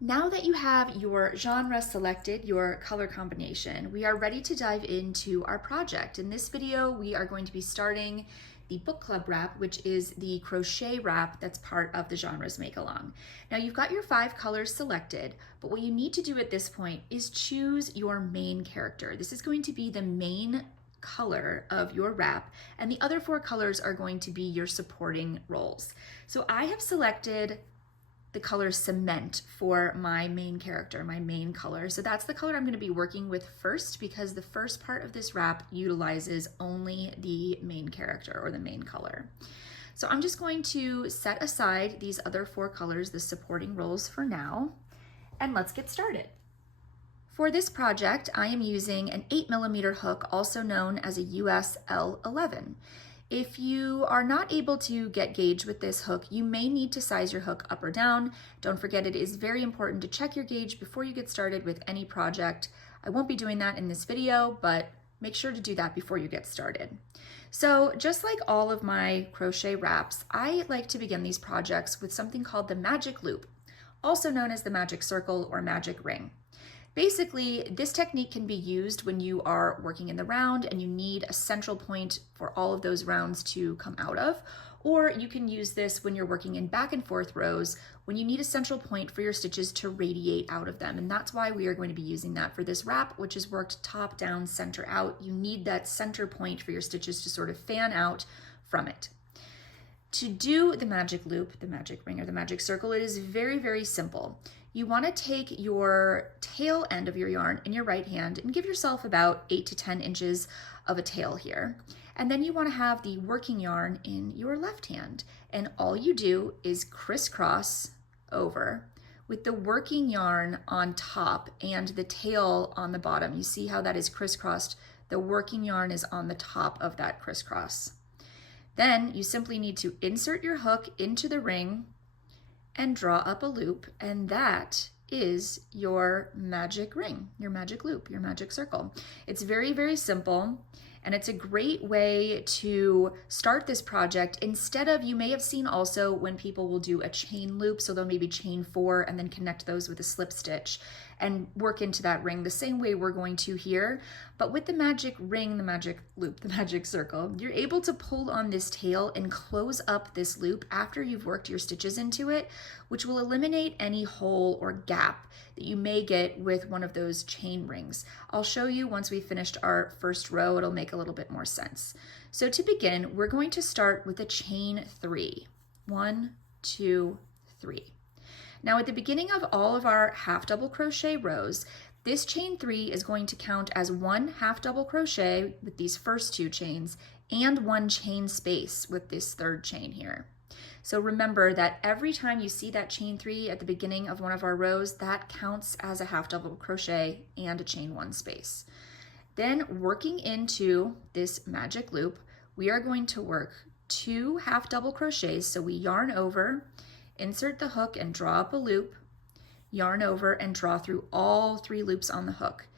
Now that you have your genre selected, your color combination, we are ready to dive into our project. In this video, we are going to be starting the Book Club Wrap, which is the crochet wrap that's part of the Genres Make Along. Now you've got your 5 colors selected, but what you need to do at this point is choose your main character. This is going to be the main color of your wrap, and the other 4 colors are going to be your supporting roles. So I have selected the color Cement for my main character, my main color. So that's the color I'm going to be working with first, because the first part of this wrap utilizes only the main character or the main color. So I'm just going to set aside these other 4 colors, the supporting roles, for now, and let's get started. For this project, I am using an 8mm hook, also known as a US L11. If you are not able to get gauge with this hook, you may need to size your hook up or down. Don't forget, it is very important to check your gauge before you get started with any project. I won't be doing that in this video, but make sure to do that before you get started. So just like all of my crochet wraps, I like to begin these projects with something called the magic loop, also known as the magic circle or magic ring. Basically, this technique can be used when you are working in the round and you need a central point for all of those rounds to come out of, or you can use this when you're working in back and forth rows when you need a central point for your stitches to radiate out of them. And that's why we are going to be using that for this wrap, which is worked top down, center out. You need that center point for your stitches to sort of fan out from it. To do the magic loop, the magic ring, or the magic circle, it is very, very simple. You want to take your tail end of your yarn in your right hand and give yourself about 8 to 10 inches of a tail here. And then you want to have the working yarn in your left hand. And all you do is crisscross over with the working yarn on top and the tail on the bottom. You see how that is crisscrossed? The working yarn is on the top of that crisscross. Then you simply need to insert your hook into the ring and draw up a loop, and that is your magic ring, your magic loop, your magic circle. It's very, very simple, and it's a great way to start this project instead of, you may have seen also when people will do a chain loop, so they'll maybe chain 4 and then connect those with a slip stitch and work into that ring the same way we're going to here. But with the magic ring, the magic loop, the magic circle, you're able to pull on this tail and close up this loop after you've worked your stitches into it, which will eliminate any hole or gap that you may get with one of those chain rings. I'll show you once we've finished our first row, it'll make a little bit more sense. So to begin, we're going to start with a chain 3. 1, 2, 3. Now at the beginning of all of our half double crochet rows, this chain 3 is going to count as 1 half double crochet with these first 2 chains and 1 chain space with this 3rd chain here. So remember that every time you see that chain 3 at the beginning of one of our rows, that counts as a half double crochet and a chain 1 space. Then working into this magic loop, we are going to work 2 half double crochets. So we yarn over, insert the hook and draw up a loop, yarn over and draw through all 3 loops on the hook.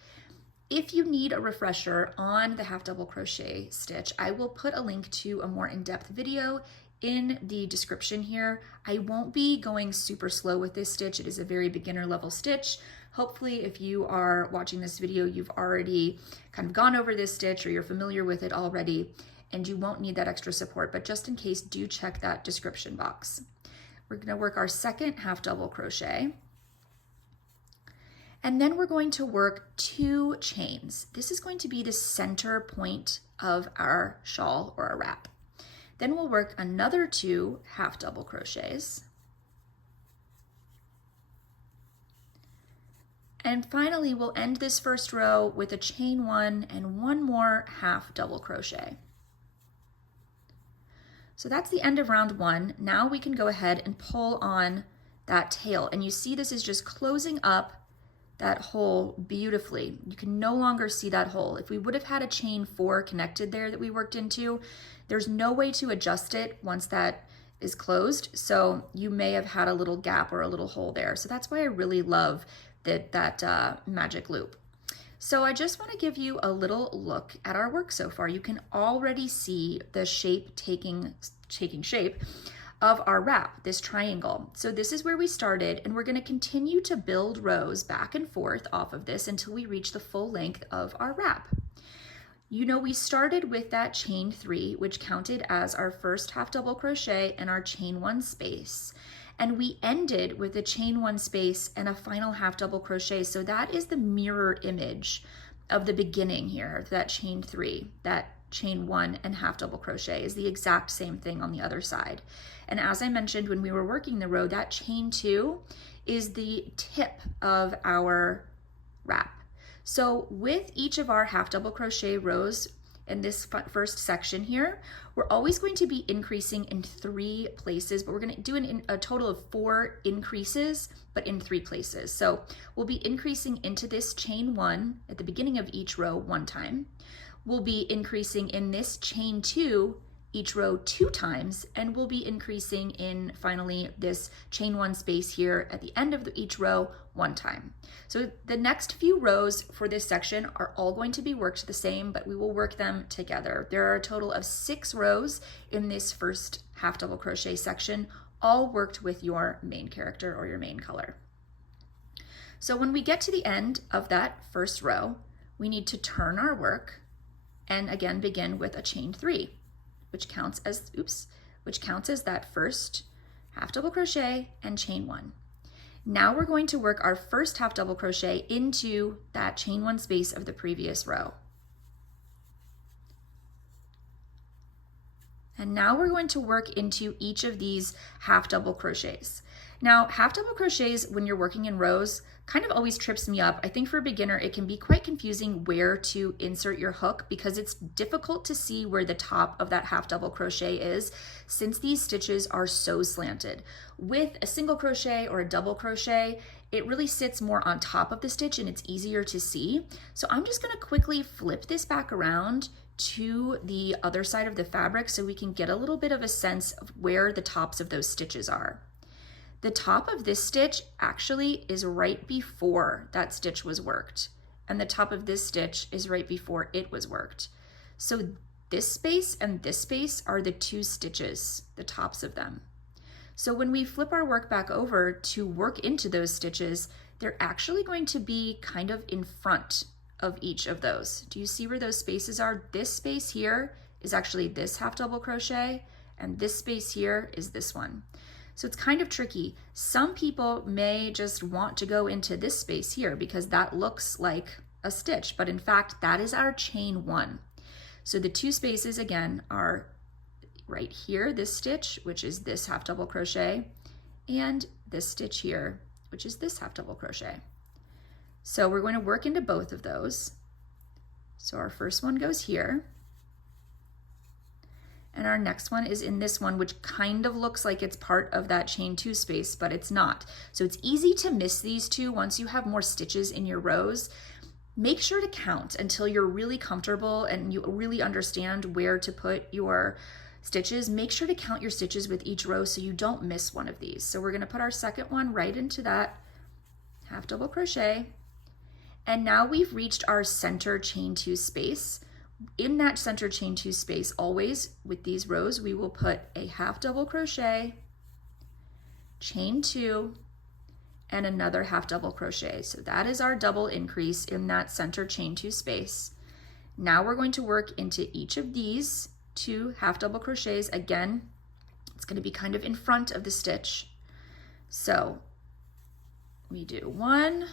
If you need a refresher on the half double crochet stitch, I will put a link to a more in-depth video in the description here. I won't be going super slow with this stitch. It is a very beginner level stitch. Hopefully if you are watching this video, you've already kind of gone over this stitch or you're familiar with it already and you won't need that extra support, but just in case, do check that description box. We're going to work our second half double crochet, and then we're going to work 2 chains. This is going to be the center point of our shawl or our wrap. Then we'll work another 2 half double crochets. And finally, we'll end this first row with a chain 1 and 1 more half double crochet. So that's the end of round 1. Now we can go ahead and pull on that tail. And you see this is just closing up that hole beautifully. You can no longer see that hole. If we would have had a chain 4 connected there that we worked into, there's no way to adjust it once that is closed. So you may have had a little gap or a little hole there. So that's why I really love that magic loop. So I just want to give you a little look at our work so far. You can already see the shape taking shape of our wrap, this triangle. So this is where we started, and we're going to continue to build rows back and forth off of this until we reach the full length of our wrap. You know, we started with that chain 3, which counted as our first half double crochet and our chain 1 space. And we ended with a chain 1 space and a final half double crochet. So that is the mirror image of the beginning here, that chain 3, that chain 1 and half double crochet is the exact same thing on the other side. And as I mentioned when we were working the row, that chain 2 is the tip of our wrap. So with each of our half double crochet rows in this first section here, we're always going to be increasing in 3 places, but we're going to do a total of 4 increases, but in 3 places. So we'll be increasing into this chain 1 at the beginning of each row 1 time. We'll be increasing in this chain 2 each row 2 times, and we'll be increasing in finally this chain 1 space here at the end of each row 1 time. So the next few rows for this section are all going to be worked the same, but we will work them together. There are a total of 6 rows in this first half double crochet section, all worked with your main character or your main color. So when we get to the end of that first row, we need to turn our work and again begin with a chain 3. Which counts as that first half double crochet and chain 1. Now we're going to work our first half double crochet into that chain 1 space of the previous row. And now we're going to work into each of these half double crochets. Now, half double crochets when you're working in rows kind of always trips me up. I think for a beginner, it can be quite confusing where to insert your hook because it's difficult to see where the top of that half double crochet is since these stitches are so slanted. With a single crochet or a double crochet, it really sits more on top of the stitch and it's easier to see. So I'm just going to quickly flip this back around to the other side of the fabric so we can get a little bit of a sense of where the tops of those stitches are. The top of this stitch actually is right before that stitch was worked, and the top of this stitch is right before it was worked. So this space and this space are the 2 stitches, the tops of them. So when we flip our work back over to work into those stitches, they're actually going to be kind of in front of each of those. Do you see where those spaces are? This space here is actually this half double crochet, and this space here is this one. So it's kind of tricky. Some people may just want to go into this space here because that looks like a stitch, but in fact, that is our chain 1. So the 2 spaces again are right here, this stitch, which is this half double crochet, and this stitch here, which is this half double crochet. So we're going to work into both of those. So our first one goes here. And our next one is in this one, which kind of looks like it's part of that chain 2 space, but it's not. So it's easy to miss these 2 once you have more stitches in your rows. Make sure to count until you're really comfortable and you really understand where to put your stitches. Make sure to count your stitches with each row so you don't miss one of these. So we're going to put our second one right into that half double crochet. And now we've reached our center chain 2 space. In that center chain 2 space, always with these rows, we will put a half double crochet, chain 2, and another half double crochet. So that is our double increase in that center chain 2 space. Now we're going to work into each of these 2 half double crochets. Again, it's going to be kind of in front of the stitch. So we do 1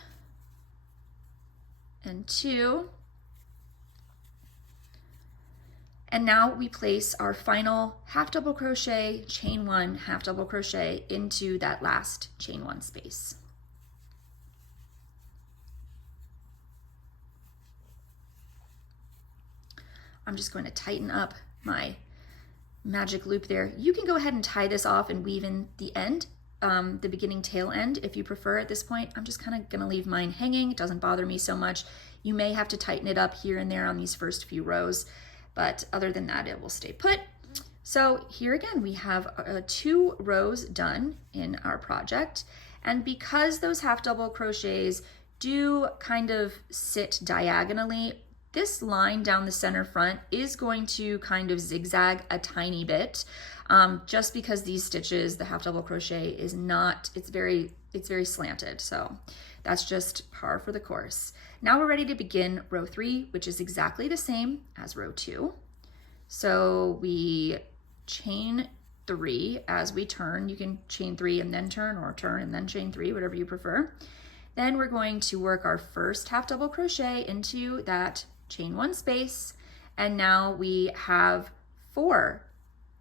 and 2. And now we place our final half double crochet, chain 1, half double crochet into that last chain 1 space. I'm just going to tighten up my magic loop there. You can go ahead and tie this off and weave in the end, the beginning tail end if you prefer at this point. I'm just kind of going to leave mine hanging. It doesn't bother me so much. You may have to tighten it up here and there on these first few rows, but other than that, it will stay put. So here again, we have 2 rows done in our project. And because those half double crochets do kind of sit diagonally, this line down the center front is going to kind of zigzag a tiny bit, just because these stitches, the half double crochet is not, it's very slanted. So that's just par for the course. Now we're ready to begin row 3, which is exactly the same as row 2. So we chain 3 as we turn. You can chain 3 and then turn, or turn and then chain 3, whatever you prefer. Then we're going to work our first half double crochet into that chain 1 space, and now we have 4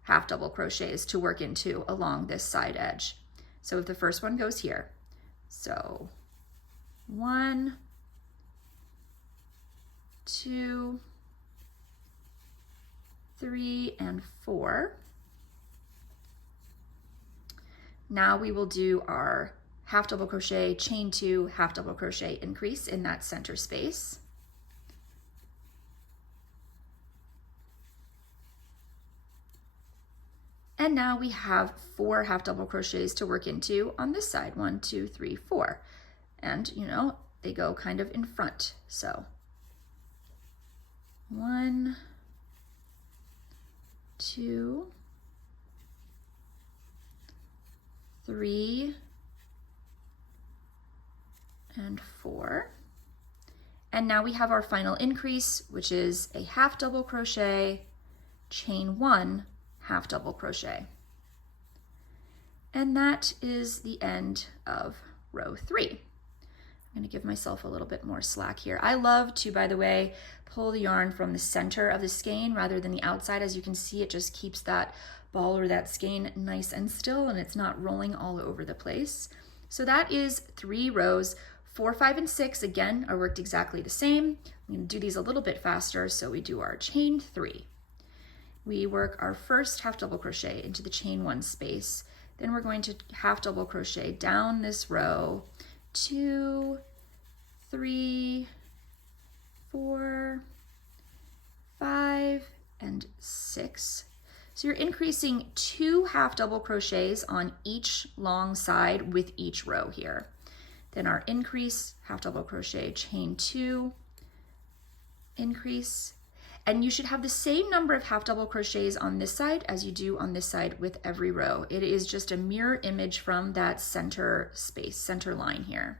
half double crochets to work into along this side edge. So if the first one goes here, so 1, 2, 3, and 4. Now we will do our half double crochet, chain 2, half double crochet increase in that center space. And now we have 4 half double crochets to work into on this side, 1, 2, 3, 4. And you know, they go kind of in front. So 1, 2, 3, and 4. And now we have our final increase, which is a half double crochet, chain 1, half double crochet. And that is the end of row 3. I'm going to give myself a little bit more slack here. I love to, by the way, pull the yarn from the center of the skein rather than the outside. As you can see, it just keeps that ball or that skein nice and still, and it's not rolling all over the place. So that is 3 rows. 4, 5, and 6, again, are worked exactly the same. I'm going to do these a little bit faster, so we do our chain 3. We work our first half double crochet into the chain 1 space. Then we're going to half double crochet down this row, 2, 3, 4, 5, and 6. So you're increasing 2 half double crochets on each long side with each row here. Then our increase, half double crochet, chain 2, increase. And you should have the same number of half double crochets on this side as you do on this side with every row. It is just a mirror image from that center space, center line here.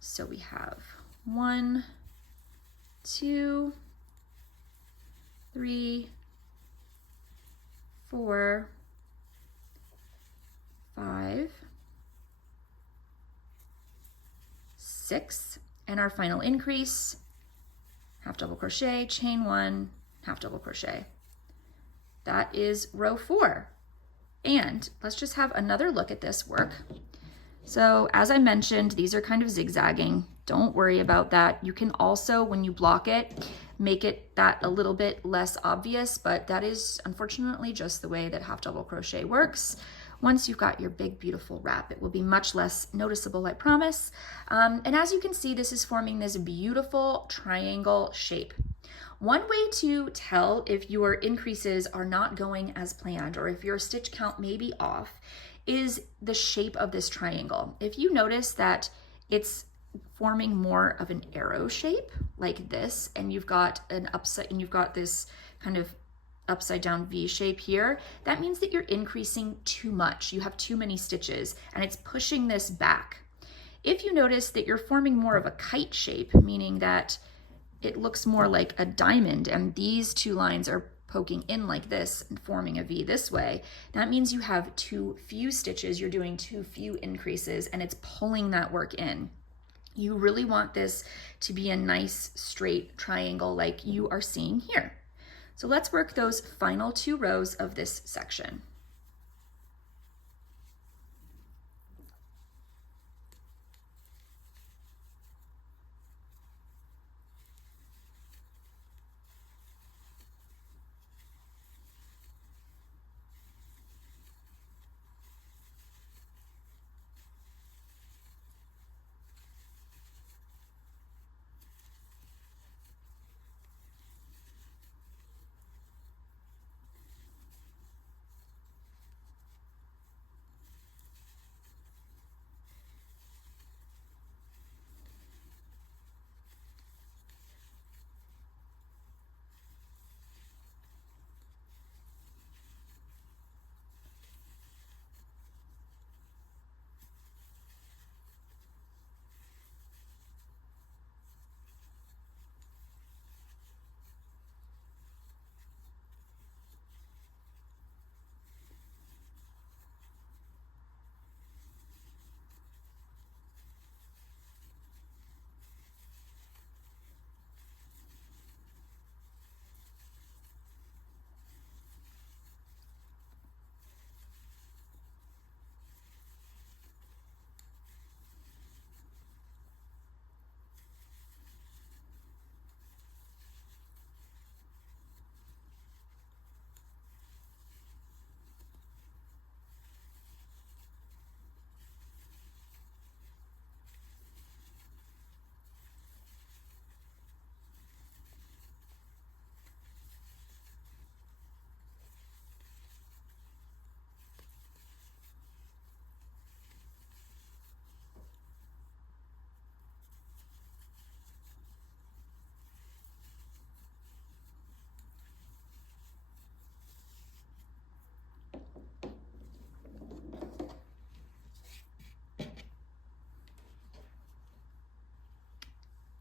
So we have 1, 2, 3, 4, 5, 6, and our final increase, half double crochet, chain 1, half double crochet. That is row 4. And let's just have another look at this work. So as I mentioned, these are kind of zigzagging. Don't worry about that. You can also, when you block it, make it that a little bit less obvious, but that is unfortunately just the way that half double crochet works. Once you've got your big, beautiful wrap, it will be much less noticeable, I promise. And as you can see, this is forming this beautiful triangle shape. One way to tell if your increases are not going as planned or if your stitch count may be off is the shape of this triangle. If you notice that it's forming more of an arrow shape like this, and you've got an upside, and you've got this kind of upside down V shape here, that means that you're increasing too much. You have too many stitches and it's pushing this back. If you notice that you're forming more of a kite shape, meaning that it looks more like a diamond and these 2 lines are poking in like this and forming a V this way, that means you have too few stitches, you're doing too few increases, and it's pulling that work in. You really want this to be a nice straight triangle like you are seeing here. So let's work those final 2 rows of this section.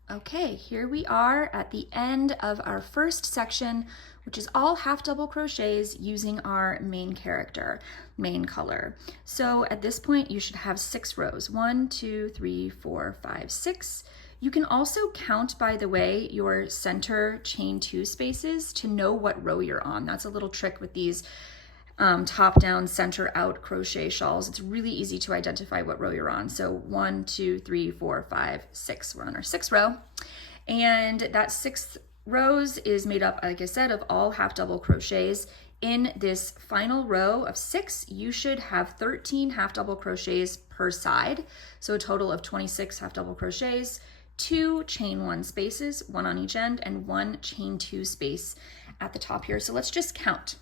Okay, here we are at the end of our first section, which is all half double crochets using our main character, main color. So at this point, you should have 6 rows. 1, 2, 3, 4, 5, 6. You can also count, by the way, your center chain 2 spaces to know what row you're on. That's a little trick with these top down, center out crochet shawls. It's really easy to identify what row you're on. So 1, 2, 3, 4, 5, 6. We're on our 6th row. And that 6th rows is made up, like I said, of all half double crochets. In this final row of 6, you should have 13 half double crochets per side. So a total of 26 half double crochets, 2 chain 1 spaces, 1 on each end, and 1 chain 2 space at the top here. So let's just count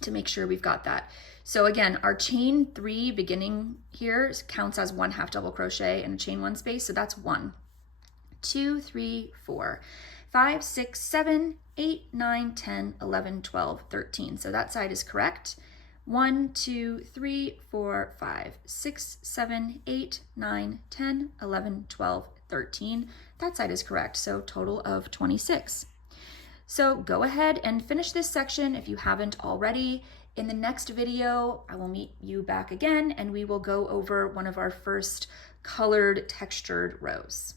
to make sure we've got that. So again, our chain 3 beginning here counts as 1 half double crochet and a chain 1 space. So that's 1, 2, 3, 4, 5, 6, 7, 8, 9, 10, 11, 12, 13. So that side is correct. 1, 2, 3, 4, 5, 6, 7, 8, 9, 10, 11, 12, 13. That side is correct. So total of 26. So go ahead and finish this section if you haven't already. In the next video, I will meet you back again and we will go over one of our first colored textured rows.